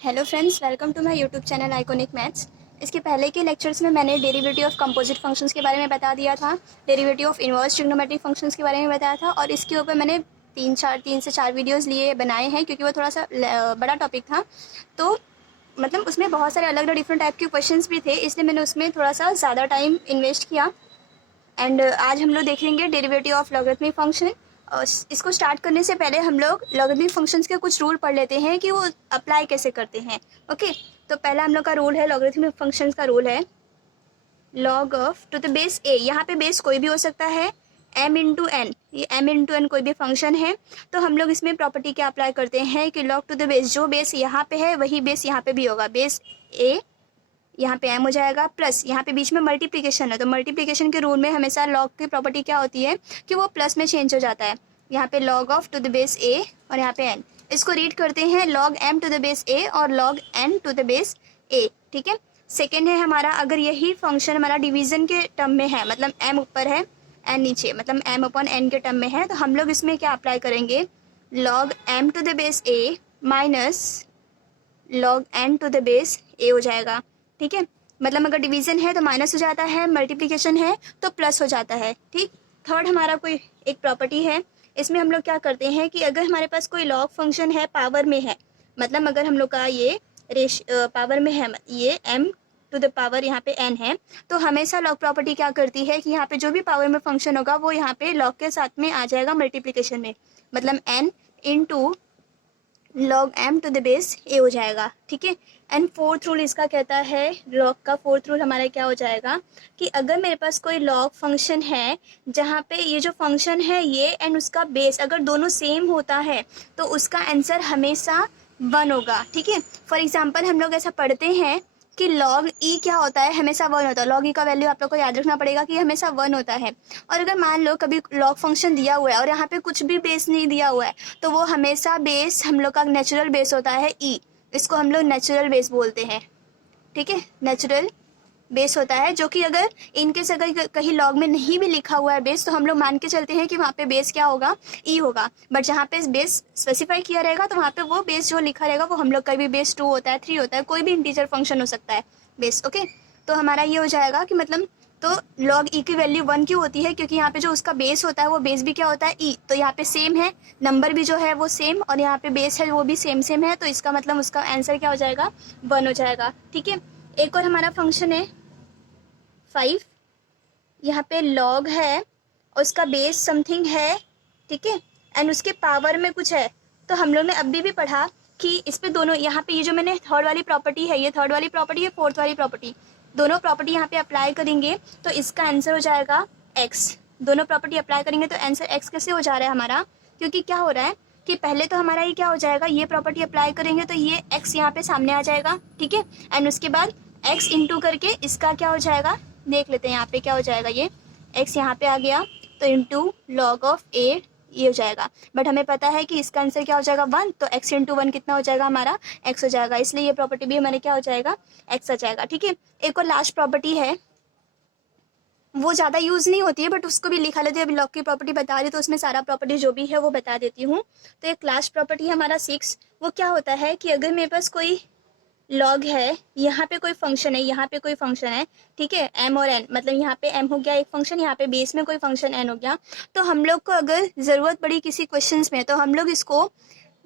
Hello friends, welcome to my YouTube channel iconic maths. इसके पहले के लेक्चर्स में मैंने डेरिवेटिव ऑफ कंपोजिट फंक्शंस के बारे में बता दिया था, derivative of inverse trigonometric functions के बारे में बताया था और इसके ऊपर मैंने तीन से चार वीडियोस लिए बनाए हैं क्योंकि वो थोड़ा सा बड़ा टॉपिक था। तो मतलब उसमें बहुत सारे अलग अलग डिफरेंट टाइप के क्वेश्चंस भी थे, इसलिए मैंने उसमें थोड़ा सा ज़्यादा टाइम इन्वेस्ट किया। एंड आज हम लोग देखेंगे डेरिवेटिव ऑफ लॉगरिथमिक फंक्शन। इसको स्टार्ट करने से पहले हम लोग लॉगरिथमिक फंक्शंस के कुछ रूल पढ़ लेते हैं कि वो अप्लाई कैसे करते हैं। ओके, तो पहला हम लोग का रूल है, लॉगरिथमिक फंक्शंस का रूल है log of to the base a. यहाँ पे बेस कोई भी हो सकता है, m इंटू एन, ये m इंटू एन कोई भी फंक्शन है। तो हम लोग इसमें प्रॉपर्टी क्या अप्लाई करते हैं कि लॉग टू द बेस, जो बेस यहाँ पे है वही बेस यहाँ पे भी होगा। बेस ए यहाँ पे m हो जाएगा, प्लस यहाँ पे बीच में मल्टीप्लिकेशन है, तो मल्टीप्लिकेशन के रूल में हमेशा लॉग की प्रॉपर्टी क्या होती है कि वो प्लस में चेंज हो जाता है। यहाँ पे log of to the base a और यहाँ पे n, इसको रीड करते हैं log m to the base a और log n to the base a। ठीक है, सेकेंड है हमारा, अगर यही फंक्शन हमारा डिवीजन के टर्म में है, मतलब m ऊपर है n नीचे, मतलब m अपॉन n के टर्म में है, तो हम लोग इसमें क्या अप्लाई करेंगे, log m to the base a minus log n to the base a हो जाएगा। ठीक है, मतलब अगर डिवीजन है तो माइनस हो जाता है, मल्टीप्लिकेशन है तो प्लस हो जाता है। ठीक, थर्ड हमारा कोई एक प्रॉपर्टी है, इसमें हम लोग क्या करते हैं कि अगर हमारे पास कोई लॉग फंक्शन है, पावर में है, मतलब अगर हम लोग का ये पावर में है, ये m टू द पावर यहाँ पे n है, तो हमेशा लॉग प्रॉपर्टी क्या करती है कि यहाँ पे जो भी पावर में फंक्शन होगा वो यहाँ पे लॉग के साथ में आ जाएगा मल्टीप्लिकेशन में, मतलब n into log m to the base a हो जाएगा। ठीक है, एंड फोर्थ रूल इसका कहता है, लॉग का फोर्थ रूल हमारा क्या हो जाएगा कि अगर मेरे पास कोई लॉग फंक्शन है जहाँ पे ये जो फंक्शन है ये एंड उसका बेस अगर दोनों सेम होता है तो उसका आंसर हमेशा 1 होगा। ठीक है, फॉर एग्जांपल हम लोग ऐसा पढ़ते हैं कि लॉग ई क्या होता है, हमेशा 1 होता है। लॉग ई का वैल्यू आप लोग को याद रखना पड़ेगा कि हमेशा 1 होता है। और अगर मान लो कभी लॉग फंक्शन दिया हुआ है और यहाँ पे कुछ भी बेस नहीं दिया हुआ है, तो वो हमेशा बेस हम लोग का नेचुरल बेस होता है ई, इसको हम लोग नेचुरल बेस बोलते हैं। ठीक है, नेचुरल बेस होता है, जो कि अगर इनकेस अगर कहीं लॉग में नहीं भी लिखा हुआ है बेस, तो हम लोग मान के चलते हैं कि वहाँ पे बेस क्या होगा, ई होगा। बट जहाँ पे बेस स्पेसिफाई किया रहेगा तो वहाँ पे वो बेस जो लिखा रहेगा वो हम लोग का भी बेस 2 होता है, 3 होता है, कोई भी इंटीजर फंक्शन हो सकता है बेस। ओके, तो हमारा ये हो जाएगा कि मतलब तो लॉग ई की वैल्यू 1 क्यों होती है, क्योंकि यहाँ पे जो उसका बेस होता है वो बेस भी क्या होता है, ई। तो यहाँ पे सेम है, नंबर भी जो है वो सेम, और यहाँ पे बेस है वो भी सेम सेम है, तो इसका मतलब उसका आंसर क्या हो जाएगा, 1 हो जाएगा। ठीक है, एक और हमारा फंक्शन है 5, यहाँ पे लॉग है और उसका बेस समथिंग है। ठीक है, एंड उसके पावर में कुछ है, तो हम लोग ने अभी भी पढ़ा कि इस पे दोनों, यहाँ पे ये जो मैंने थर्ड वाली प्रॉपर्टी है, ये थर्ड वाली प्रॉपर्टी है, फोर्थ वाली प्रॉपर्टी, दोनों प्रॉपर्टी यहाँ पे अप्लाई करेंगे तो इसका आंसर हो जाएगा x। दोनों प्रॉपर्टी अप्लाई करेंगे तो आंसर x कैसे हो जा रहा है हमारा, क्योंकि क्या हो रहा है कि पहले तो हमारा ये क्या हो जाएगा, ये प्रॉपर्टी अप्लाई करेंगे तो ये x यहाँ पे सामने आ जाएगा। ठीक है, एंड उसके बाद x इंटू करके इसका क्या हो जाएगा, देख लेते हैं यहाँ पे क्या हो जाएगा, ये x यहाँ पे आ गया तो इंटू लॉग ऑफ a ये हो जाएगा। बट हमें पता है कि इसका आंसर क्या हो जाएगा 1, तो x इंटू 1 कितना हो जाएगा हमारा, x हो जाएगा, इसलिए ये प्रॉपर्टी भी हमारे क्या हो जाएगा, x आ जाएगा। ठीक है, एक और लास्ट प्रॉपर्टी है, वो ज़्यादा यूज़ नहीं होती है बट उसको भी लिखा लेते हैं। अभी लॉग की प्रॉपर्टी बता रही तो उसमें सारा प्रॉपर्टी जो भी है वो बता देती हूँ। तो एक लास्ट प्रॉपर्टी है हमारा 6, वो क्या होता है कि अगर मेरे पास कोई लॉग है, यहाँ पे कोई फंक्शन है, यहाँ पे कोई फंक्शन है, ठीक है, m और n, मतलब यहाँ पे m हो गया एक फंक्शन, यहाँ पे बेस में कोई फंक्शन n हो गया, तो हम लोग को अगर ज़रूरत पड़ी किसी क्वेश्चंस में तो हम लोग इसको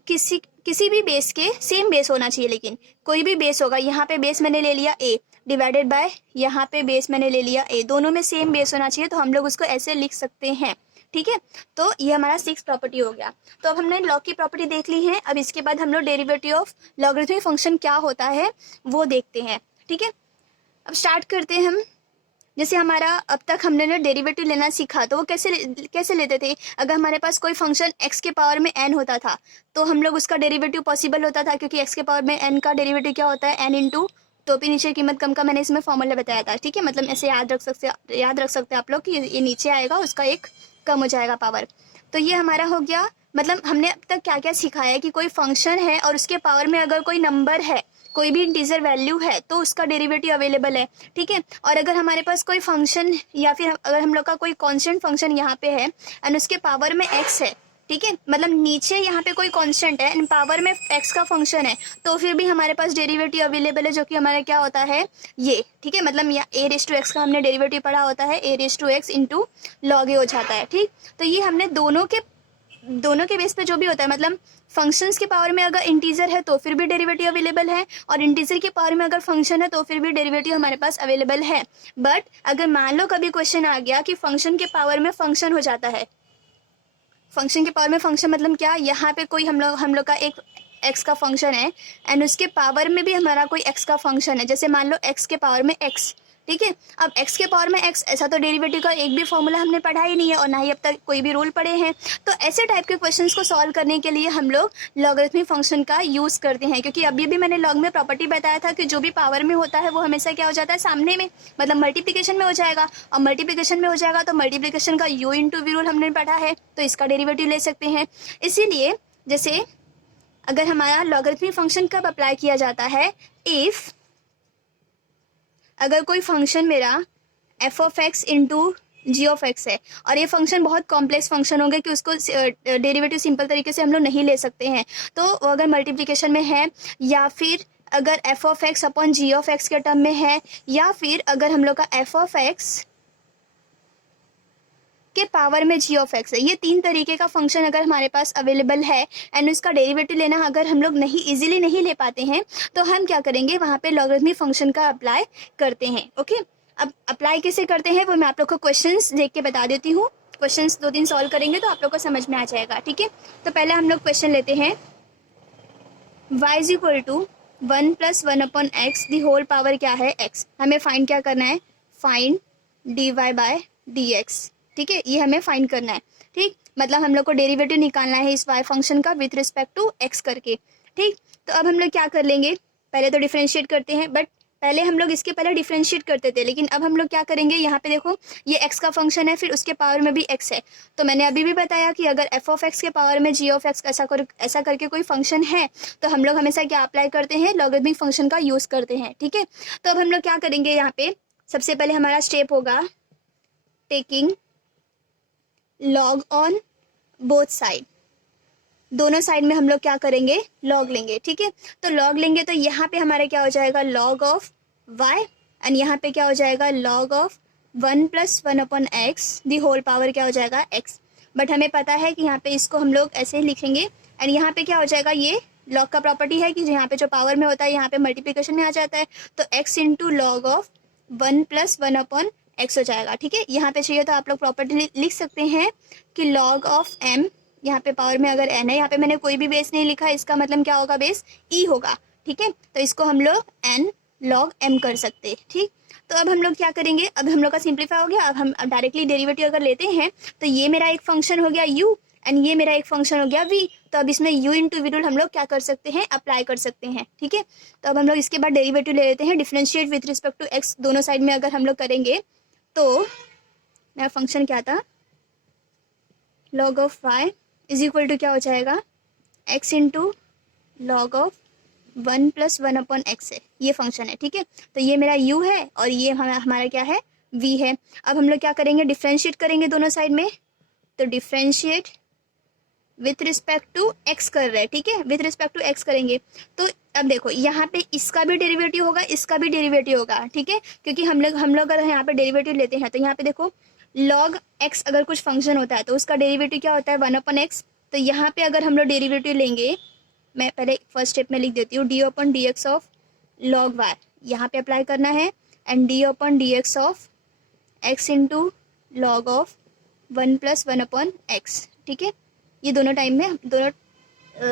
किसी भी बेस के सेम बेस होना चाहिए, लेकिन कोई भी बेस होगा, यहाँ पे बेस मैंने ले लिया a डिवाइडेड बाय यहाँ पे बेस मैंने ले लिया a, दोनों में सेम बेस होना चाहिए, तो हम लोग उसको ऐसे लिख सकते हैं। ठीक है, तो ये हमारा 6 प्रॉपर्टी हो गया। तो अब हमने लॉग की प्रॉपर्टी देख ली है, अब इसके बाद हम लोग डेरिवेटिव ऑफ लॉगरिथमिक फंक्शन क्या होता है वो देखते हैं। ठीक है, अब स्टार्ट करते हैं हम। जैसे हमारा अब तक हमने ना डेरिवेटिव लेना सीखा, तो वो कैसे लेते थे, अगर हमारे पास कोई फंक्शन x के पावर में n होता था तो हम लोग उसका डेरिवेटिव पॉसिबल होता था, क्योंकि x के पावर में n का डेरिवेटिव क्या होता है, n इंटू टोपी नीचे कीमत कम का, मैंने इसमें फॉर्मूला बताया था। ठीक है, मतलब ऐसे याद रख सकते आप लोग कि ये नीचे आएगा, उसका एक कम हो जाएगा पावर। तो ये हमारा हो गया, मतलब हमने अब तक क्या क्या सिखाया है कि कोई फंक्शन है और उसके पावर में अगर कोई नंबर है, कोई भी इंटीजर वैल्यू है, तो उसका डेरिवेटिव अवेलेबल है। ठीक है, और अगर हमारे पास कोई फंक्शन या फिर अगर हम लोग का कोई कांस्टेंट फंक्शन यहाँ पे है एंड उसके पावर में x है, ठीक है, मतलब नीचे यहाँ पे कोई कांस्टेंट है एंड पावर में x का फंक्शन है, तो फिर भी हमारे पास डेरिवेटिव अवेलेबल है, जो कि हमारा क्या होता है ये, ठीक है। मतलब a रेज टू एक्स का हमने डेरिवेटिव पढ़ा होता है, a raise to x into log a हो जाता है, ठीक। तो ये हमने दोनों के बेस पे जो भी होता है, मतलब फंक्शंस के पावर में अगर इंटीजर है तो फिर भी डेरिवेटिव अवेलेबल है, और इंटीजर के पावर में अगर फंक्शन है तो फिर भी डेरिवेटिव हमारे पास अवेलेबल है। बट अगर मान लो कभी क्वेश्चन आ गया कि फंक्शन के पावर में फंक्शन हो जाता है, फंक्शन के पावर में फंक्शन मतलब क्या, यहाँ पे कोई हम लोग का एक x का फंक्शन है एंड उसके पावर में भी हमारा कोई x का फंक्शन है, जैसे मान लो x के पावर में x, ठीक है। अब x के पावर में x, ऐसा तो डेरिवेटिव का एक भी फॉर्मूला हमने पढ़ा ही नहीं है और ना ही अब तक कोई भी रूल पढ़े हैं। तो ऐसे टाइप के क्वेश्चंस को सॉल्व करने के लिए हम लोग लॉगरिथमिक फंक्शन का यूज़ करते हैं, क्योंकि अभी भी मैंने लॉग में प्रॉपर्टी बताया था कि जो भी पावर में होता है वो हमेशा क्या हो जाता है, सामने में, मतलब मल्टीप्लिकेशन में हो जाएगा, और मल्टीप्लिकेशन में हो जाएगा तो मल्टीप्लिकेशन का u इंटू वी रूल हमने पढ़ा है, तो इसका डेरिवेटिव ले सकते हैं। इसीलिए जैसे अगर हमारा लॉगरिथमिक फंक्शन कब अप्लाई किया जाता है, इफ़ अगर कोई फंक्शन मेरा F of X into G of X है और ये फंक्शन बहुत कॉम्प्लेक्स फंक्शन होंगे कि उसको डेरिवेटिव सिंपल तरीके से हम लोग नहीं ले सकते हैं, तो अगर मल्टीप्लिकेशन में है, या फिर अगर F of X upon G of X के टर्म में है, या फिर अगर हम लोग का एफ ऑफ एक्स के पावर में जी ऑफ एक्स है, ये तीन तरीके का फंक्शन अगर हमारे पास अवेलेबल है एंड उसका डेरिवेटिव लेना अगर हम लोग इजीली नहीं ले पाते हैं, तो हम क्या करेंगे, वहाँ पे लॉगरिथमिक फंक्शन का अप्लाई करते हैं। ओके, अब अप्लाई कैसे करते हैं वो मैं आप लोग को क्वेश्चंस देख के बता देती हूँ। क्वेश्चंस 2-3 सॉल्व करेंगे तो आप लोग को समझ में आ जाएगा, ठीक है। तो पहले हम लोग क्वेश्चन लेते हैं, y is equal to 1 + 1 upon X, the whole power क्या है x, हमें फाइंड क्या करना है, फाइंड dy/dx, ठीक है, ये हमें फाइंड करना है, ठीक। मतलब हम लोग को डेरिवेटिव निकालना है इस y फंक्शन का विथ रिस्पेक्ट टू x करके, ठीक। तो अब हम लोग क्या कर लेंगे, पहले तो डिफरेंशिएट करते हैं, बट पहले हम लोग इसके पहले डिफरेंशिएट करते थे, लेकिन अब हम लोग क्या करेंगे, यहाँ पे देखो ये x का फंक्शन है, फिर उसके पावर में भी x है, तो मैंने अभी भी बताया कि अगर f ऑफ x के पावर में g ऑफ x ऐसा करके कोई फंक्शन है, तो हम लोग हमेशा क्या अप्लाई करते हैं, लॉगरिथमिक फंक्शन का यूज़ करते हैं, ठीक है। तो अब हम लोग क्या करेंगे, यहाँ पे सबसे पहले हमारा स्टेप होगा taking log on both side, दोनों साइड में हम लोग क्या करेंगे, लॉग लेंगे, ठीक है। तो लॉग लेंगे तो यहाँ पे हमारे क्या हो जाएगा, लॉग ऑफ y, एंड यहाँ पे क्या हो जाएगा, log of 1 + 1 upon X, the whole power क्या हो जाएगा x। बट हमें पता है कि यहाँ पे इसको हम लोग ऐसे ही लिखेंगे, एंड यहाँ पे क्या हो जाएगा, ये लॉग का प्रॉपर्टी है कि यहाँ पे जो पावर में होता है यहाँ पे मल्टीप्लिकेशन में आ जाता है, तो x into log of 1 + 1 upon x हो जाएगा, ठीक है। यहाँ पे चाहिए तो आप लोग प्रॉपर्टी लिख सकते हैं कि लॉग ऑफ m, यहाँ पे पावर में अगर n है, यहाँ पे मैंने कोई भी बेस नहीं लिखा, इसका मतलब क्या होगा, बेस e होगा, ठीक है। तो इसको हम लोग n log m कर सकते हैं, ठीक। तो अब हम लोग क्या करेंगे, अब हम लोग का सिंप्लीफाई हो गया, अब हम डायरेक्टली डेरिवेटिव अगर लेते हैं तो ये मेरा एक फंक्शन हो गया u एंड ये मेरा एक फंक्शन हो गया v, तो अब इसमें u इंटू वी रूल हम लोग क्या कर सकते हैं, अप्लाई कर सकते हैं, ठीक है। तो अब हम लोग इसके बाद डेरिवेटिव ले लेते हैं, differentiate with respect to x, दोनों साइड में अगर हम लोग करेंगे तो मेरा फंक्शन क्या था, log of y is equal to क्या हो जाएगा, x into log of 1 + 1 upon X है, ये फंक्शन है, ठीक है। तो ये मेरा u है और ये हमारा क्या है, v है। अब हम लोग क्या करेंगे, डिफरेंशिएट करेंगे दोनों साइड में, तो differentiate with respect to x कर रहे हैं, ठीक है, विथ रिस्पेक्ट टू x करेंगे। तो अब देखो यहाँ पे इसका भी डेरिवेटिव होगा, इसका भी डेरिवेटिव होगा, ठीक है, क्योंकि हम लोग अगर यहाँ पे डेरिवेटिव लेते हैं तो यहाँ पे देखो log x अगर कुछ फंक्शन होता है तो उसका डेरिवेटिव क्या होता है, 1 अपॉन एक्स। तो यहाँ पे अगर हम लोग डेरिवेटिव लेंगे, मैं पहले फर्स्ट स्टेप में लिख देती हूँ, D upon D X of log Y, यहाँ पे अप्लाई करना है, and D upon D X of X into log of 1 + 1 upon X, ठीक है। ये दोनों टाइम में, दोनों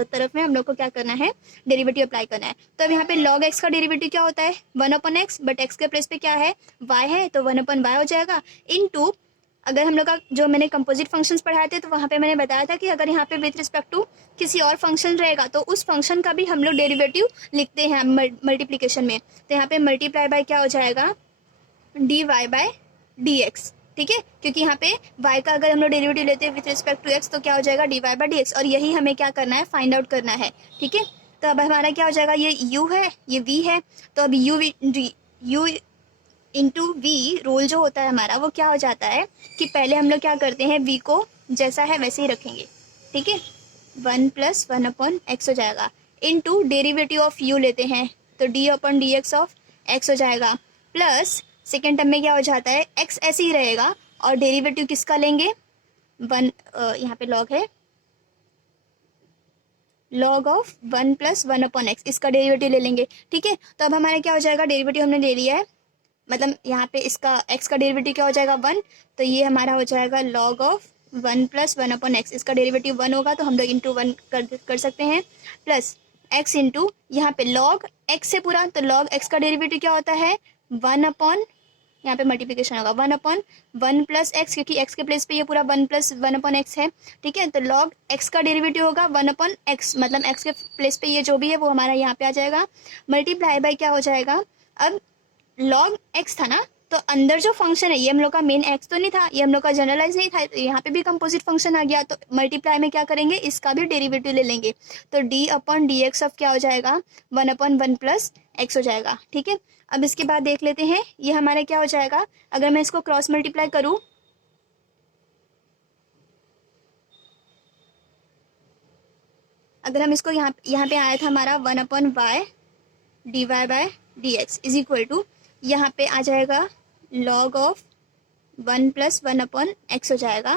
तरफ में हम लोग को क्या करना है, डेरिवेटिव अप्लाई करना है। तो अब यहाँ पे log x का डेरिवेटिव क्या होता है, 1 अपॉन एक्स, बट x के प्लेस पे क्या है, y है, तो 1 अपॉन y हो जाएगा, इनटू अगर हम लोग का जो मैंने कंपोजिट फंक्शंस पढ़ाए थे तो वहाँ पे मैंने बताया था कि अगर यहाँ पे विथ रिस्पेक्ट टू किसी और फंक्शन रहेगा तो उस फंक्शन का भी हम लोग डेरिवेटिव लिखते हैं मल्टीप्लिकेशन में। तो यहाँ पे मल्टीप्लाई बाय क्या हो जाएगा, dy/dx, ठीक है, क्योंकि यहाँ पे y का अगर हम लोग डेरिवेटिव लेते हैं विथ रिस्पेक्ट टू x तो क्या हो जाएगा, dy/dx, और यही हमें क्या करना है, फाइंड आउट करना है, ठीक है। तो अब हमारा क्या हो जाएगा, ये u है, ये v है, तो अब u इंटू v रूल जो होता है हमारा वो क्या हो जाता है कि पहले हम लोग क्या करते हैं, v को जैसा है वैसे ही रखेंगे, ठीक है, 1+1/x हो जाएगा, इनटू डेरिवेटिव ऑफ u लेते हैं तो d/dx ऑफ x हो जाएगा, प्लस सेकेंड टर्म में क्या हो जाता है, x ऐसे ही रहेगा और डेरिवेटिव किसका लेंगे, यहाँ पे लॉग है, लॉग ऑफ 1+1/x, इसका डेरिवेटिव ले लेंगे। ठीक है, तो अब हमारा क्या हो जाएगा, डेरिवेटिव हमने ले लिया है, मतलब यहाँ पे इसका x का डेरिवेटिव क्या हो जाएगा 1, तो ये हमारा हो जाएगा लॉग ऑफ 1+1/x, इसका डेरिवेटिव 1 होगा तो हम लोग इंटू 1 कर सकते हैं, प्लस x इंटू यहाँ पे लॉग x से पूरा, तो लॉग x का डेरिवेटिव क्या होता है 1 यहाँ पे मल्टीप्लिकेशन होगा 1/1+x, क्योंकि x के प्लेस पे ये पूरा 1+1/x है। ठीक है, तो log x का डेरिवेटिव होगा 1/x, मतलब x के प्लेस पे ये जो भी है वो हमारा यहाँ पे आ जाएगा, मल्टीप्लाई बाय क्या हो जाएगा, अब log x था ना, तो अंदर जो फंक्शन है ये हम लोग का मेन x तो नहीं था, ये हम लोग का जनरलाइज नहीं था, तो यहाँ पे भी कंपोजिट फंक्शन आ गया, तो मल्टीप्लाई में क्या करेंगे, इसका भी डेरिवेटिव ले लेंगे, तो d/dx ऑफ क्या हो जाएगा 1/1+x हो जाएगा। ठीक है, अब इसके बाद देख लेते हैं ये हमारा क्या हो जाएगा, अगर मैं इसको क्रॉस मल्टीप्लाई करूं, अगर हम इसको यहाँ पे आया था हमारा 1/y dy/dx is equal to, यहाँ पे आ जाएगा log ऑफ 1+1/x हो जाएगा,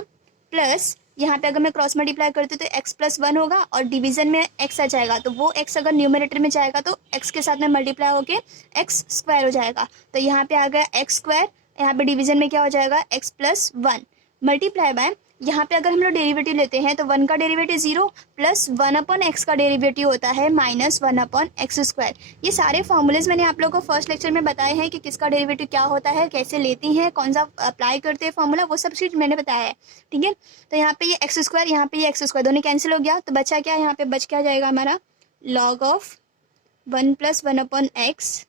प्लस यहाँ पे अगर मैं क्रॉस मल्टीप्लाई करती हूँ तो x+1 होगा और डिवीजन में x आ जाएगा, तो वो x अगर न्यूमरेटर में जाएगा तो x के साथ में मल्टीप्लाई होके x² हो जाएगा, तो यहाँ पे आ गया x², यहाँ पे डिवीजन में क्या हो जाएगा x+1, मल्टीप्लाई बाय यहाँ पे अगर हम लोग डेरिवेटिव लेते हैं तो 1 का डेरिवेटिव 0 प्लस 1/x का डेरिवेटिव होता है -1/x²। ये सारे फॉर्मूलेज मैंने आप लोगों को फर्स्ट लेक्चर में बताए हैं कि किसका डेरिवेटिव क्या होता है, कैसे लेती हैं, कौन सा अप्लाई करते हैं फॉर्मूला, वो सब चीज़ मैंने बताया है। ठीक है, तो यहाँ पे ये x², यहाँ पे ये x², दोनों कैंसिल हो गया, तो बचा क्या, यहाँ पे बच क्या जाएगा हमारा log ऑफ 1+1/x,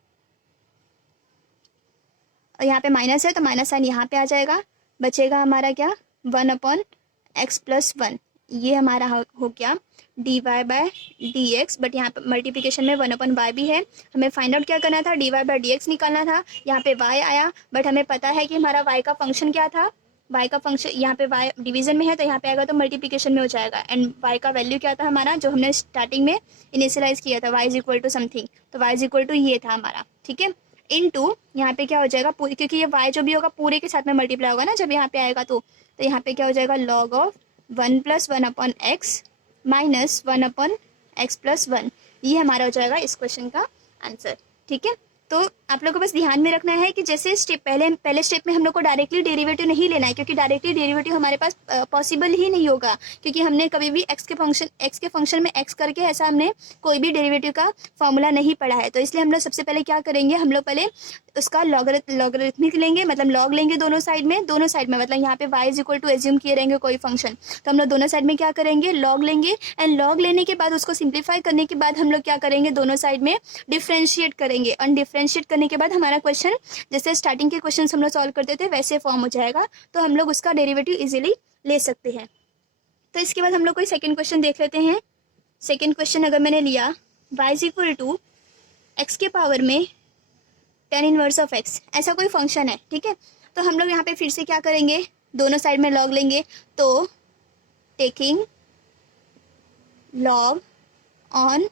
और यहाँ पे माइनस है तो माइनस साइन यहाँ पे आ जाएगा, बचेगा हमारा क्या 1/x+1, ये हमारा हो गया dy/dx, बट यहाँ पे मल्टीप्लिकेशन में 1/y भी है, हमें फाइंड आउट क्या करना था, dy/dx निकालना था, यहाँ पे y आया, बट हमें पता है कि हमारा y का फंक्शन क्या था, y का फंक्शन यहाँ पे y डिवीजन में है तो यहाँ पे आएगा तो मल्टीप्लिकेशन में हो जाएगा, एंड y का वैल्यू क्या था हमारा, जो हमने स्टार्टिंग में इनिशियलाइज किया था, y is equal to something, तो y इज इक्वल टू ये था हमारा। ठीक है, इनटू यहाँ पे क्या हो जाएगा, क्योंकि ये y जो भी होगा पूरे के साथ में मल्टीप्लाई होगा ना जब यहाँ पे आएगा, तो यहाँ पे क्या हो जाएगा log ऑफ 1+1/x -1/x+1, ये हमारा हो जाएगा इस क्वेश्चन का आंसर। ठीक है, तो आप लोग को बस ध्यान में रखना है कि जैसे स्टेप पहले स्टेप में हम लोग को डायरेक्टली डेरिवेटिव नहीं लेना है, क्योंकि डायरेक्टली डेरिवेटिव हमारे पास पॉसिबल ही नहीं होगा, क्योंकि हमने कभी भी x के फंक्शन में x करके ऐसा हमने कोई भी डेरिवेटिव का फॉर्मूला नहीं पढ़ा है, तो इसलिए हम लोग सबसे पहले क्या करेंगे, हम लोग पहले उसका लॉगरिथमिक लेंगे, मतलब लॉग लेंगे दोनों साइड में मतलब यहाँ पे y is equal to assume किए रहेंगे कोई फंक्शन, तो हम लोग दोनों साइड में क्या करेंगे, लॉग लेंगे, एंड लॉग लेने के बाद उसको सिंप्लीफाई करने के बाद हम लोग क्या करेंगे, दोनों साइड में डिफ्रेंशिएट करेंगे, और डिफ्रेंशिएट करने के बाद हमारा क्वेश्चन जैसे स्टार्टिंग के क्वेश्चन हम लोग सॉल्व करते थे वैसे फॉर्म हो जाएगा, तो हम लोग उसका डेरिवेटिव इजीली ले सकते हैं। तो इसके बाद हम लोग कोई सेकेंड क्वेश्चन देख लेते हैं। सेकेंड क्वेश्चन अगर मैंने लिया y is equal to X के पावर में tan इनवर्स ऑफ x, ऐसा कोई फंक्शन है। ठीक है, तो हम लोग यहाँ पे फिर से क्या करेंगे, दोनों साइड में लॉग लेंगे, तो taking log on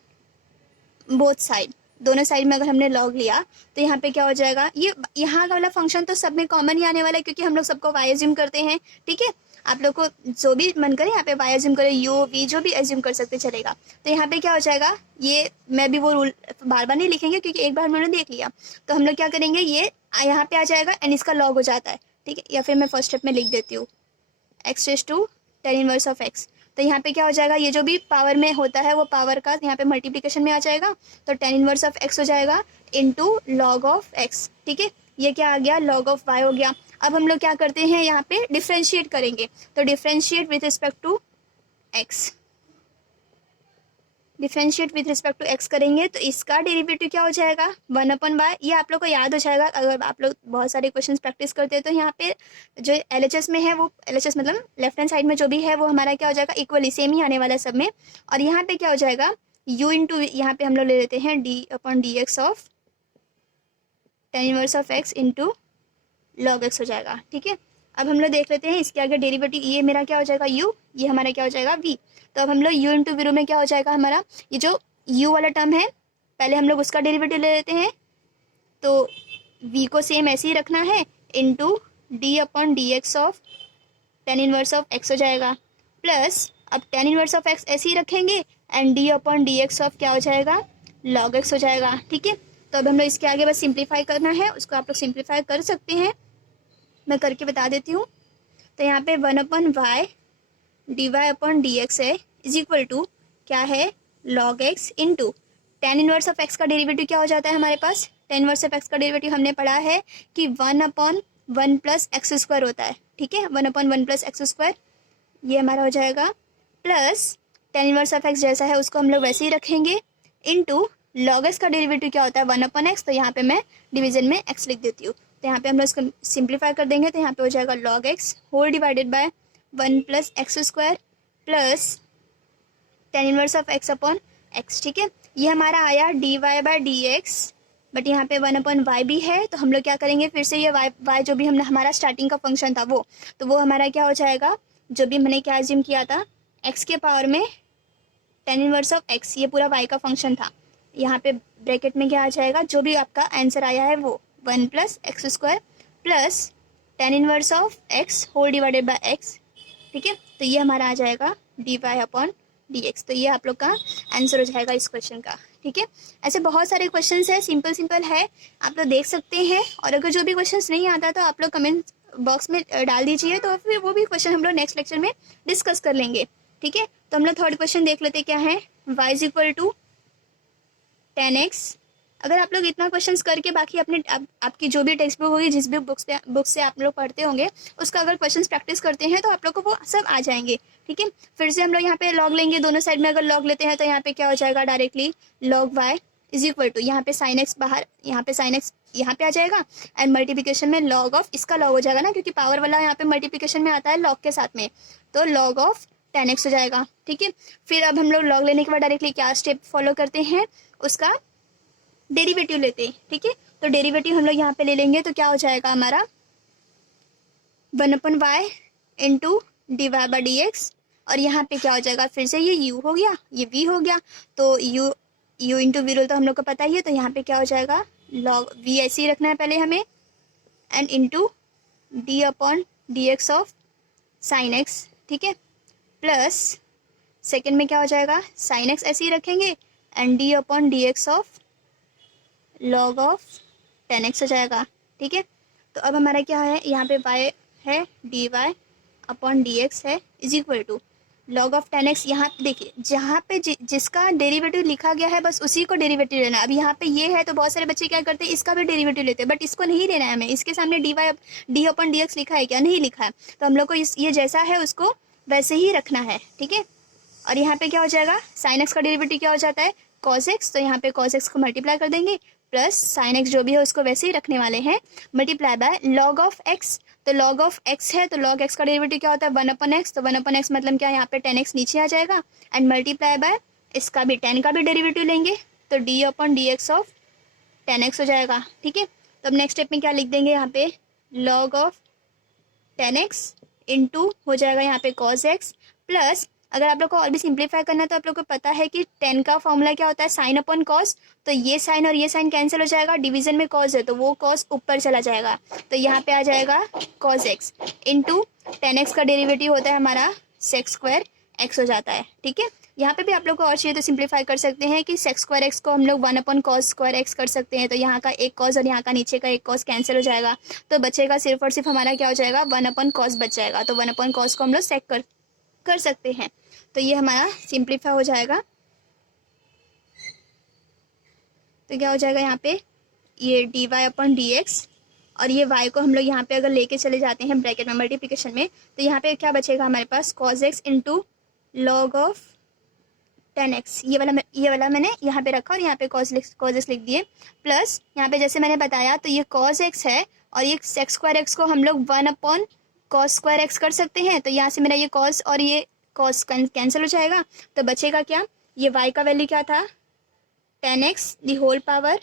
both side, दोनों साइड में अगर हमने लॉग लिया तो यहाँ पे क्या हो जाएगा, ये यहाँ का वाला फंक्शन तो सब में कॉमन ही आने वाला है, क्योंकि हम लोग सबको y एज्यूम करते हैं। ठीक है, आप लोग को जो भी मन करे यहाँ पे y एज्यूम करे, u v जो भी एज्यूम कर सकते चलेगा, तो यहाँ पे क्या हो जाएगा, ये मैं भी वो रूल बार बार नहीं लिखेंगे क्योंकि एक बार हमने देख लिया, तो हम लोग क्या करेंगे, ये यहाँ पे आ जाएगा एंड इसका लॉग हो जाता है। ठीक है, या फिर मैं फर्स्ट स्टेप में लिख देती हूँ x⁻² tan inverse of x, तो यहाँ पे क्या हो जाएगा, ये जो भी पावर में होता है वो पावर का यहाँ पे मल्टीप्लिकेशन में आ जाएगा, तो tan इनवर्स ऑफ x हो जाएगा इनटू log ऑफ x। ठीक है, ये क्या आ गया, log ऑफ y हो गया। अब हम लोग क्या करते हैं, यहाँ पे डिफ्रेंशिएट करेंगे, तो differentiate with respect to x, differentiate with respect to x करेंगे तो इसका डेरिवेटिव क्या हो जाएगा 1/y, ये आप लोग को याद हो जाएगा अगर आप लोग बहुत सारे क्वेश्चंस प्रैक्टिस करते हैं, तो यहाँ पे जो LHS में है वो LHS मतलब लेफ्ट हैंड साइड में जो भी है वो हमारा क्या हो जाएगा, इक्वली सेम ही आने वाला है सब में, और यहाँ पे क्या हो जाएगा u इंटू, यहाँ पे हम लोग ले लेते हैं d/dx of tan inverse of x into log x हो जाएगा। ठीक है, अब हम लोग देख लेते हैं इसके आगे डेरिवेटिव, ये मेरा क्या हो जाएगा u, ये हमारा क्या हो जाएगा v, तो अब हम लोग u इंटू वी में क्या हो जाएगा हमारा, ये जो u वाला टर्म है पहले हम लोग उसका डेरिवेटिव ले लेते हैं, तो v को सेम ऐसे ही रखना है, into D upon D X of ten inverse of x हो जाएगा, प्लस अब टेन इनवर्स ऑफ x ऐसे ही रखेंगे and D upon D X of क्या हो जाएगा, log x हो जाएगा। ठीक है, तो अब हम लोग इसके आगे बस सिंप्लीफाई करना है, उसको आप लोग सिंप्लीफाई कर सकते हैं, मैं करके बता देती हूँ। तो यहाँ पे one upon Y D Y upon D x है इज इक्वल टू क्या है, log x into tan inverse of x का डेरिवेटिव क्या हो जाता है हमारे पास, टेन इनवर्स ऑफ x का डेरिवेटिव हमने पढ़ा है कि one upon one plus X square होता है। ठीक है, one upon one plus X square ये हमारा हो जाएगा, plus tan inverse of X जैसा है उसको हम लोग वैसे ही रखेंगे, इंटू log x का डेरिवेटिव क्या होता है, वन अपॉन एक्स, तो यहाँ पे मैं डिवीजन में x लिख देती हूँ। तो यहाँ पे हम लोग इसको सिंप्लीफाई कर देंगे, तो यहाँ पे हो जाएगा log x whole divided by one plus X square plus tan inverse of x upon x। ठीक है, ये हमारा आया D Y by D X, but यहाँ पे वन अपॉन वाई भी है, तो हम लोग क्या करेंगे फिर से ये वाई जो भी हमने हमारा स्टार्टिंग का फंक्शन था वो, तो वो हमारा क्या हो जाएगा, जो भी मैंने क्या एज्यूम किया था x के पावर में टेन इनवर्स ऑफ x, ये पूरा y का फंक्शन था, यहाँ पे ब्रैकेट में क्या आ जाएगा, जो भी आपका आंसर आया है वो one plus X square plus tan inverse of x whole divided by x। ठीक है, तो ये हमारा आ जाएगा D Y upon D X. तो ये आप लोग का आंसर हो जाएगा इस क्वेश्चन का। ठीक है, ऐसे बहुत सारे क्वेश्चंस है, सिंपल सिंपल है, आप लोग देख सकते हैं, और अगर जो भी क्वेश्चंस नहीं आता तो आप लोग कमेंट बॉक्स में डाल दीजिए, तो फिर वो भी क्वेश्चन हम लोग नेक्स्ट लेक्चर में डिस्कस कर लेंगे। ठीक है, तो हम लोग थर्ड क्वेश्चन देख लेते क्या है, y is equal to 10x। अगर आप लोग इतना क्वेश्चंस करके बाकी अपने आपकी जो भी टेक्स्ट बुक होगी, जिस भी बुक से आप लोग पढ़ते होंगे, उसका अगर क्वेश्चंस प्रैक्टिस करते हैं तो आप लोग को वो सब आ जाएंगे। ठीक है, फिर से हम लोग यहाँ पे लॉग लेंगे, दोनों साइड में अगर लॉग लेते हैं तो यहाँ पे क्या हो जाएगा, directly log y is equal to यहाँ पे साइन एक्स बाहर, यहाँ पे साइन एक्स यहाँ पे आ जाएगा, एंड मल्टीप्लिकेशन में log ऑफ इसका log हो जाएगा ना, क्योंकि पावर वाला यहाँ पे मल्टीप्लिकेशन में आता है log के साथ में, तो log ऑफ 10x हो जाएगा। ठीक है, फिर अब हम लोग log लेने के बाद डायरेक्टली क्या स्टेप फॉलो करते हैं, उसका डेरिवेटिव लेते हैं। ठीक है, तो डेरिवेटिव हम लोग यहाँ पे ले लेंगे, तो क्या हो जाएगा हमारा one upon Y into D Y by D X, और यहाँ पे क्या हो जाएगा, फिर से ये u हो गया, ये v हो गया, तो u इंटू वी रोल तो हम लोग को पता ही है, तो यहाँ पे क्या हो जाएगा log v ऐसे ही रखना है पहले हमें, and into D upon D X of sine x. ठीक है, प्लस सेकेंड में क्या हो जाएगा, साइन एक्स ऐसे ही रखेंगे and D upon D X of log of 10x हो जाएगा। ठीक है, तो अब हमारा क्या है, यहाँ पे y है d Y upon D x है is equal to log of 10x। यहाँ पे देखिए, जहाँ पे जिसका डेरिवेटिव लिखा गया है बस उसी को डेरिवेटिव लेना है। अब यहाँ पे ये है तो बहुत सारे बच्चे क्या करते हैं, इसका भी डेरिवेटिव लेते हैं, बट इसको नहीं लेना है हमें, इसके सामने डी अपॉन डी एक्स लिखा है क्या, नहीं लिखा है, तो हम लोग को ये जैसा है उसको वैसे ही रखना है। ठीक है, और यहाँ पे क्या हो जाएगा, साइन एक्स का डेरिवेटिव क्या हो जाता है cos x, तो यहाँ पे cos x को मल्टीप्लाई कर देंगे, प्लस साइन एक्स जो भी है उसको वैसे ही रखने वाले हैं, multiply by log of x। तो log ऑफ x है, तो log x का डेरिवेटिव क्या होता है, वन अपन एक्स, तो वन अपन एक्स मतलब क्या, यहाँ पे 10x नीचे आ जाएगा, एंड मल्टीप्लाई बाय इसका भी 10 का भी डेरिवेटिव लेंगे, तो d upon D X of 10x हो जाएगा। ठीक है, तो अब नेक्स्ट स्टेप में क्या लिख देंगे, यहाँ पे log ऑफ 10x इंटू हो जाएगा यहाँ पे cos x, प्लस अगर आप लोग को और भी सिंप्लीफाई करना है तो आप लोग को पता है कि 10 का फॉर्मूला क्या होता है, साइन अपॉन कॉस, तो ये साइन और ये साइन कैंसिल हो जाएगा, डिवीजन में कॉस है तो वो कॉस ऊपर चला जाएगा, तो यहाँ पे आ जाएगा cos x इंटू 10x का डेरिवेटिव होता है हमारा sec स्क्वायर x हो जाता है। ठीक है, यहाँ पे भी आप लोग को और चाहिए तो सिंप्लीफाई कर सकते हैं कि sec स्क्वायर x को हम लोग one upon cos square x कर सकते हैं, तो यहाँ का एक कॉस और यहाँ का नीचे का एक कॉस कैंसिल हो जाएगा, तो बचेगा सिर्फ और सिर्फ हमारा क्या हो जाएगा, वन अपॉन कॉस बच जाएगा, तो वन अपॉन कॉस को हम लोग सेक कर सकते हैं, तो ये हमारा सिंप्लीफाई हो जाएगा। तो क्या हो जाएगा यहाँ पे, ये D Y upon D X, और ये y को हम लोग यहाँ पे अगर लेके चले जाते हैं ब्रैकेट में मल्टीप्लिकेशन में, तो यहाँ पे क्या बचेगा हमारे पास, cos x into log of 10x, ये वाला मैंने यहाँ पे रखा और यहाँ पे cos x लिख दिए, प्लस यहाँ पे जैसे मैंने बताया तो ये cos x है और ये sec स्क्वायर x को हम लोग one upon cos square x कर सकते हैं, तो यहाँ से मेरा ये cos और ये cos कैंसिल हो जाएगा, तो बचेगा क्या, ये y का वैल्यू क्या था 10x the whole power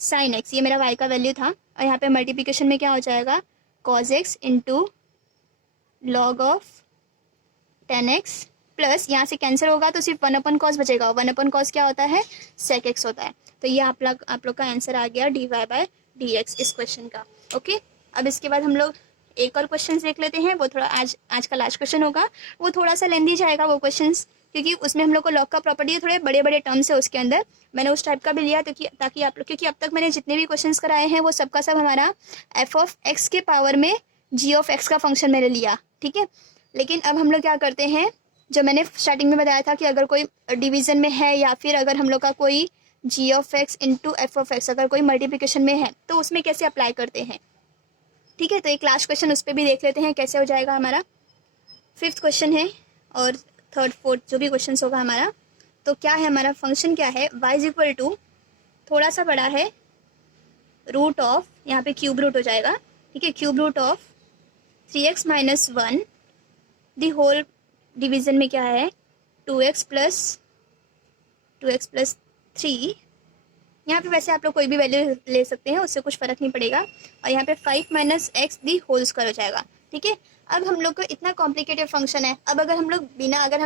sine x, ये मेरा y का वैल्यू था, और यहाँ पे मल्टीप्लिकेशन में क्या हो जाएगा cos x into log of 10x plus यहाँ से कैंसिल होगा तो सिर्फ 1/cos बचेगा। 1/cos क्या होता है, sec x होता है। तो ये आप लोग का आंसर आ गया dy/dx इस क्वेश्चन का। ओके, अब इसके बाद हम लोग एक और क्वेश्चन देख लेते हैं। वो थोड़ा आज का लास्ट क्वेश्चन होगा, वो थोड़ा सा लेंदी जाएगा वो क्वेश्चन, क्योंकि उसमें हम लोग को लॉग का प्रॉपर्टी थोड़े बड़े बड़े टर्म्स है उसके अंदर। मैंने उस टाइप का भी लिया ताकि आप लोग, क्योंकि अब तक मैंने जितने भी क्वेश्चंस कराए हैं वो सबका सब हमारा f(x) के पावर में g(x) का फंक्शन मैंने लिया, ठीक है। लेकिन अब हम लोग क्या करते हैं, जो मैंने स्टार्टिंग में बताया था कि अगर कोई डिवीजन में है या फिर अगर हम लोग का कोई g(x) इंटू f(x) अगर कोई मल्टीप्लिकेशन में है तो उसमें कैसे अप्लाई करते हैं, ठीक है। तो एक लास्ट क्वेश्चन उस पर भी देख लेते हैं कैसे हो जाएगा हमारा। 5th क्वेश्चन है और 3rd 4th जो भी क्वेश्चन होगा हमारा। तो क्या है हमारा फंक्शन, क्या है y इज इक्वल टू थोड़ा सा बड़ा है रूट ऑफ, यहाँ पे क्यूब रूट हो जाएगा, ठीक है, cube root of 3x minus 1 the whole division में क्या है 2x प्लस 3। यहाँ पे वैसे आप लोग कोई भी वैल्यू ले सकते हैं, उससे कुछ फर्क नहीं पड़ेगा। और यहाँ पे 5 minus x the whole square हो जाएगा, ठीक है। अब हम लोग को इतना कॉम्प्लिकेटेड फंक्शन है, अब अगर हम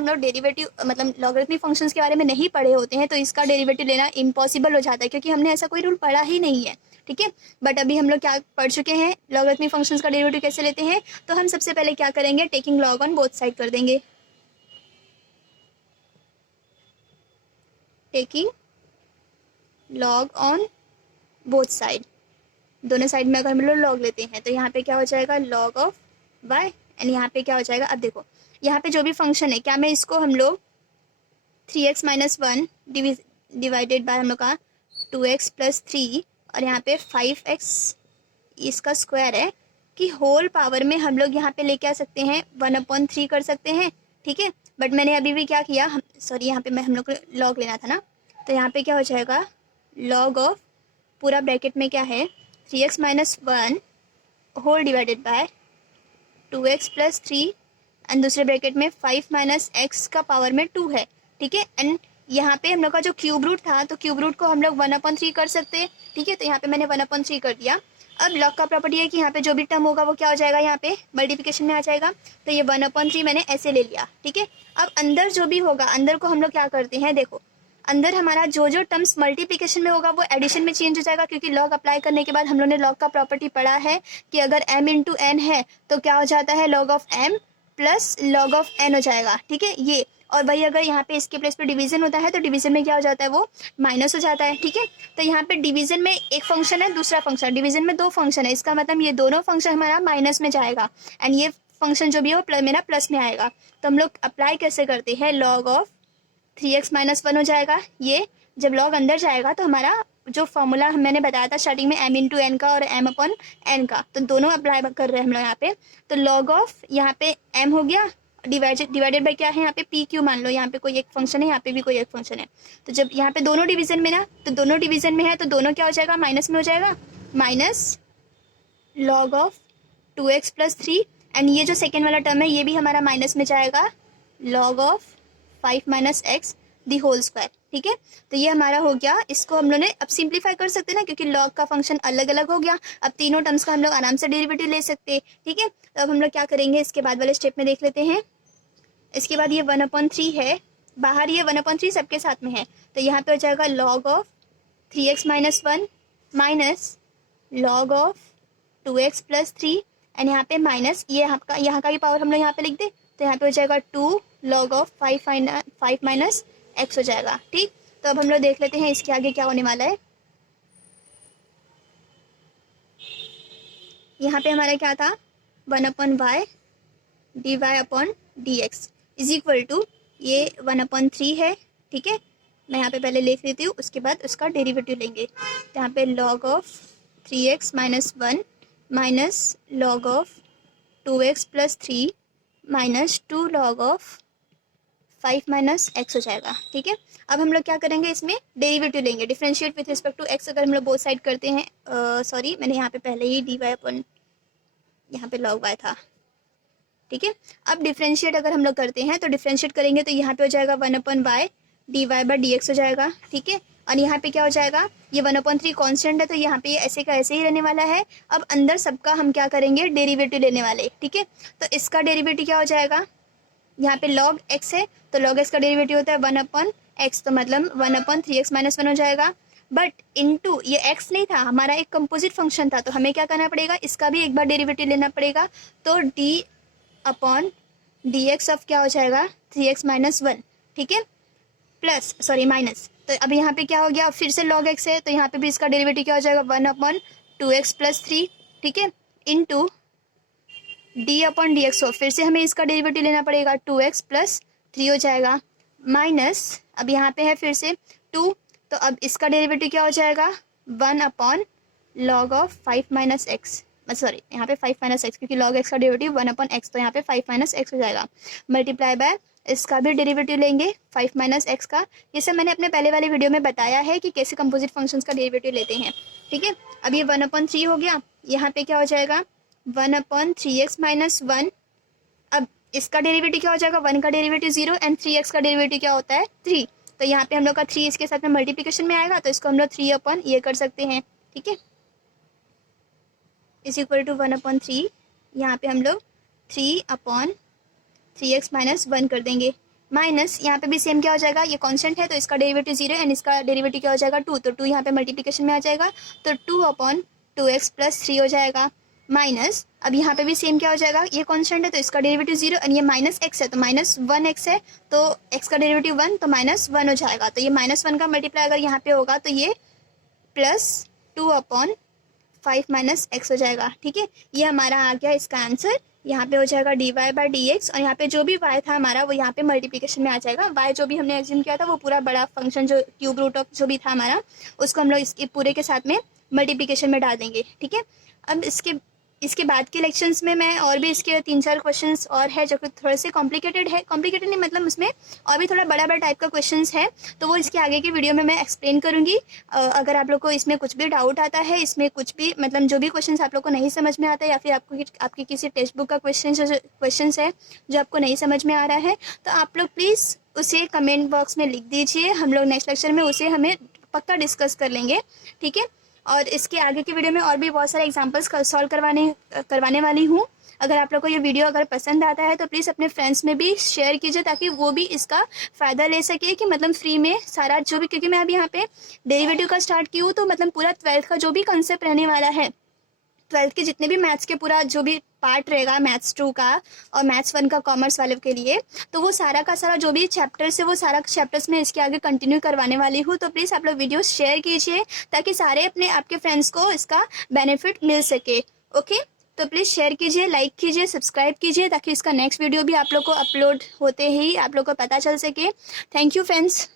लोग डेरिवेटिव मतलब लॉगरिथमिक फंक्शंस के बारे में नहीं पढ़े होते हैं तो इसका डेरिवेटिव लेना इम्पॉसिबल हो जाता है, क्योंकि हमने ऐसा कोई रूल पढ़ा ही नहीं है, ठीक है। बट अभी हम लोग क्या पढ़ चुके हैं, लॉगरिथमिक फंक्शंस का डेरिवेटिव कैसे लेते हैं। तो हम सबसे पहले क्या करेंगे, taking log on both side कर देंगे, taking log on both side, दोनों साइड में अगर हम लोग लॉग लेते हैं तो यहाँ पे क्या हो जाएगा लॉग ऑफ y एंड यहाँ पे क्या हो जाएगा। अब देखो यहाँ पे जो भी फंक्शन है, क्या मैं इसको हम लोग 3x माइनस 1 डिवाइडेड बाय हम लोग का 2x प्लस 3 और यहाँ पे 5x इसका स्क्वायर है कि होल पावर में हम लोग यहाँ पे लेके आ सकते हैं 1/3 कर सकते हैं, ठीक है। बट मैंने अभी भी क्या किया, यहाँ पे हम लोग को लॉग लेना था ना, तो यहाँ पे क्या हो जाएगा लॉग ऑफ पूरा ब्रैकेट में क्या है 3x minus 1 whole divided by 2x plus 3 and दूसरे ब्रैकेट में 5 माइनस एक्स का पावर में 2 है, ठीक है। एंड यहाँ पे हम लोग का जो क्यूब रूट था तो क्यूब रूट को हम लोग 1/3 कर सकते हैं, ठीक है। तो यहाँ पे मैंने 1/3 कर दिया। अब लॉग का प्रॉपर्टी है कि यहाँ पे जो भी टर्म होगा वो क्या हो जाएगा, यहाँ पे मल्टीप्लिकेशन में आ जाएगा। तो ये 1/3 मैंने ऐसे ले लिया, ठीक है। अब अंदर जो भी होगा, अंदर को हम लोग क्या करते हैं, देखो अंदर हमारा जो जो टर्म्स मल्टीप्लिकेशन में होगा वो एडिशन में चेंज हो जाएगा, क्योंकि लॉग अप्लाई करने के बाद हम लोग ने लॉग का प्रॉपर्टी पढ़ा है कि अगर m इंटू एन है तो क्या हो जाता है log of m plus log of n हो जाएगा, ठीक है ये। और वही अगर यहाँ पे इसके प्लेस पे डिवीजन होता है तो डिवीजन में क्या हो जाता है, वो माइनस हो जाता है, ठीक है। तो यहाँ पे डिवीजन में एक फंक्शन है, दूसरा फंक्शन, डिवीजन में 2 फंक्शन है, इसका मतलब ये दोनों फंक्शन हमारा माइनस में जाएगा एंड ये फंक्शन जो भी हो मेरा प्लस में आएगा। तो हम लोग अप्लाई कैसे करते हैं, लॉग ऑफ 3x माइनस 1 हो जाएगा। ये जब लॉग अंदर जाएगा तो हमारा जो फॉर्मूला मैंने बताया था स्टार्टिंग में m इंटू एन का और m/n का, तो दोनों अप्लाई कर रहे हैं हम लोग यहाँ पे। तो लॉग ऑफ यहाँ पे m हो गया डिवाइडेड बाय क्या है यहाँ पे pq, मान लो यहाँ पे कोई एक फंक्शन है, यहाँ पे भी कोई एक फंक्शन है। तो जब यहाँ पे दोनों डिवीजन में ना, तो दोनों डिवीजन में है तो दोनों क्या हो जाएगा माइनस में हो जाएगा, minus log of 2x plus 3 and ये जो सेकेंड वाला टर्म है ये भी हमारा माइनस में जाएगा, log of 5 minus x the whole square, ठीक है। तो ये हमारा हो गया, इसको हम लोग ने अब सिंप्लीफाई कर सकते हैं ना, क्योंकि लॉग का फंक्शन अलग अलग हो गया। अब तीनों टर्म्स का हम लोग आराम से डेरिवेटिव ले सकते हैं, ठीक है। तो अब हम लोग क्या करेंगे, इसके बाद वाले स्टेप में देख लेते हैं। इसके बाद ये 1/3 है, बाहर ये 1/3 सबके साथ में है, तो यहाँ पे हो जाएगा log of 3x minus 1 minus log of 2x plus 3 and यहाँ पे माइनस ये यहाँ का भी पावर हम लोग यहाँ पे लिख दे, तो यहाँ पे हो जाएगा 2 लॉग ऑफ 5 माइनस एक्स हो जाएगा, ठीक। तो अब हम लोग देख लेते हैं इसके आगे क्या होने वाला है। यहाँ पे हमारा क्या था 1/y dy/dx is equal to ये 1/3 है, ठीक है। मैं यहाँ पे पहले लिख लेती हूँ, उसके बाद उसका डेरिवेटिव लेंगे। तो यहाँ पे log of 3x minus 1 minus log of 2x plus 3 minus 2 log of 5 minus x हो जाएगा, ठीक है। अब हम लोग क्या करेंगे, इसमें डेरिवेटिव लेंगे, differentiate with respect to x अगर हम लोग बोथ साइड करते हैं, सॉरी मैंने यहाँ पे पहले ही dy यहाँ पे लॉग y था, ठीक है। अब डिफरेंशिएट अगर हम लोग करते हैं तो डिफरेंशिएट करेंगे तो यहाँ पे हो जाएगा 1/y dy/dx हो जाएगा, ठीक है। और यहाँ पे क्या हो जाएगा, ये 1/3 कांस्टेंट है तो यहाँ पे ये ऐसे का ऐसे ही रहने वाला है। अब अंदर सबका हम क्या करेंगे, डेरिवेटिव लेने वाले, ठीक है। तो इसका डेरिवेटिव क्या हो जाएगा, यहाँ पे log x है तो log x का डेरिवेटिव होता है 1/x, तो मतलब 1/3x - 1 हो जाएगा। बट इनटू ये x नहीं था, हमारा एक कंपोजिट फंक्शन था, तो हमें क्या करना पड़ेगा, इसका भी एक बार डेरिवेटिव लेना पड़ेगा। तो d/dx ऑफ क्या हो जाएगा 3x - 1, ठीक है, प्लस सॉरी माइनस। तो अब यहाँ पे क्या हो गया, फिर से log x है तो यहाँ पे भी इसका डेरिवेटिव क्या हो जाएगा 1/2x + 3, ठीक है, इनटू d/dx हो, फिर से हमें इसका डेरिवेटिव लेना पड़ेगा 2x + 3 हो जाएगा, माइनस अब यहाँ पे है फिर से 2, तो अब इसका डेरिवेटिव क्या हो जाएगा 1/log ऑफ 5 - x, सॉरी यहाँ पे 5 - x, क्योंकि log x का डेरिवेटिव 1/x, तो यहाँ पे 5 - x हो जाएगा, मल्टीप्लाई बाय इसका भी डेरिवेटिव लेंगे 5 - x का। ये सब मैंने अपने पहले वाले वीडियो में बताया है कि कैसे कंपोजिट फंक्शंस का डेरिवेटिव लेते हैं, ठीक है। अब ये 1/3 हो गया, यहाँ पे क्या हो जाएगा 1/3x - 1, अब इसका डेरिवेटिव क्या हो जाएगा 1 का डेरिवेटिव 0 एंड 3x का डेरिवेटिव क्या होता है 3, तो यहाँ पे हम लोग का 3 इसके साथ में मल्टीप्लिकेशन में आएगा, तो इसको हम लोग 3 ये कर सकते हैं, ठीक है, इज इक्वल टू 1/3, यहाँ पे हम लोग 3/3x - 1 कर देंगे, माइनस यहाँ पे भी सेम क्या हो जाएगा, ये कांस्टेंट है तो इसका डेरिवेटिव 0 एंड इसका डेरिवेटिव क्या हो जाएगा 2, तो 2 यहाँ पे मल्टीप्लिकेशन में आ जाएगा, तो 2/2x + 3 हो जाएगा, माइनस अब यहाँ पे भी सेम क्या हो जाएगा, ये कांस्टेंट है तो इसका डेरिवेटिव 0 एंड ये -x है तो -1x है, तो x का डेरिवेटिव 1 तो -1 हो जाएगा, तो ये -1 का मल्टीप्लाई अगर यहाँ पे होगा तो ये +2/5 - x हो जाएगा, ठीक है। ये हमारा आ गया इसका आंसर, यहाँ पे हो जाएगा dy/dx, और यहाँ पे जो भी y था हमारा वो यहाँ पे मल्टीप्लिकेशन में आ जाएगा, y जो भी हमने एज्यूम किया था वो पूरा बड़ा फंक्शन जो क्यूब रूट ऑफ जो भी था हमारा, उसको हम लोग इसके पूरे के साथ में मल्टीप्लिकेशन में डाल देंगे, ठीक है। अब इसके बाद के लेक्शंस में मैं और भी इसके 3-4 क्वेश्चंस और है जो कि थोड़े से कॉम्प्लिकेटेड है, कॉम्प्लिकेटेड नहीं मतलब उसमें और भी थोड़ा बड़ा टाइप का क्वेश्चंस है, तो वो इसके आगे की वीडियो में मैं एक्सप्लेन करूँगी। अगर आप लोग को इसमें कुछ भी डाउट आता है, इसमें कुछ भी मतलब जो भी क्वेश्चंस आप लोग को नहीं समझ में आता है, या फिर आपकी किसी टेक्स्ट बुक का क्वेश्चंस है जो आपको नहीं समझ में आ रहा है, तो आप लोग प्लीज़ उसे कमेंट बॉक्स में लिख दीजिए, हम लोग नेक्स्ट लेक्चर में उसे हमें पक्का डिस्कस कर लेंगे, ठीक है। और इसके आगे की वीडियो में और भी बहुत सारे एग्जांपल्स सॉल्व करवाने वाली हूँ। अगर आप लोग को ये वीडियो अगर पसंद आता है तो प्लीज़ अपने फ्रेंड्स में भी शेयर कीजिए, ताकि वो भी इसका फ़ायदा ले सके, कि मतलब फ्री में सारा जो भी, क्योंकि मैं अभी यहाँ पे डेरिवेटिव का स्टार्ट की हूँ, तो मतलब पूरा 12th का जो भी कंसेप्ट रहने वाला है, 12th के जितने भी मैथ्स के पूरा जो भी पार्ट रहेगा मैथ्स 2 का और मैथ्स 1 का कॉमर्स वाले के लिए, तो वो सारा का सारा जो भी चैप्टर्स है वो सारा चैप्टर्स में इसके आगे कंटिन्यू करवाने वाली हूँ। तो प्लीज़ आप लोग वीडियो शेयर कीजिए ताकि सारे आपके फ्रेंड्स को इसका बेनिफिट मिल सके, ओके। तो प्लीज़ शेयर कीजिए, लाइक कीजिए, सब्सक्राइब कीजिए, ताकि इसका नेक्स्ट वीडियो भी आप लोग को अपलोड होते ही आप लोग को पता चल सके। Thank you friends.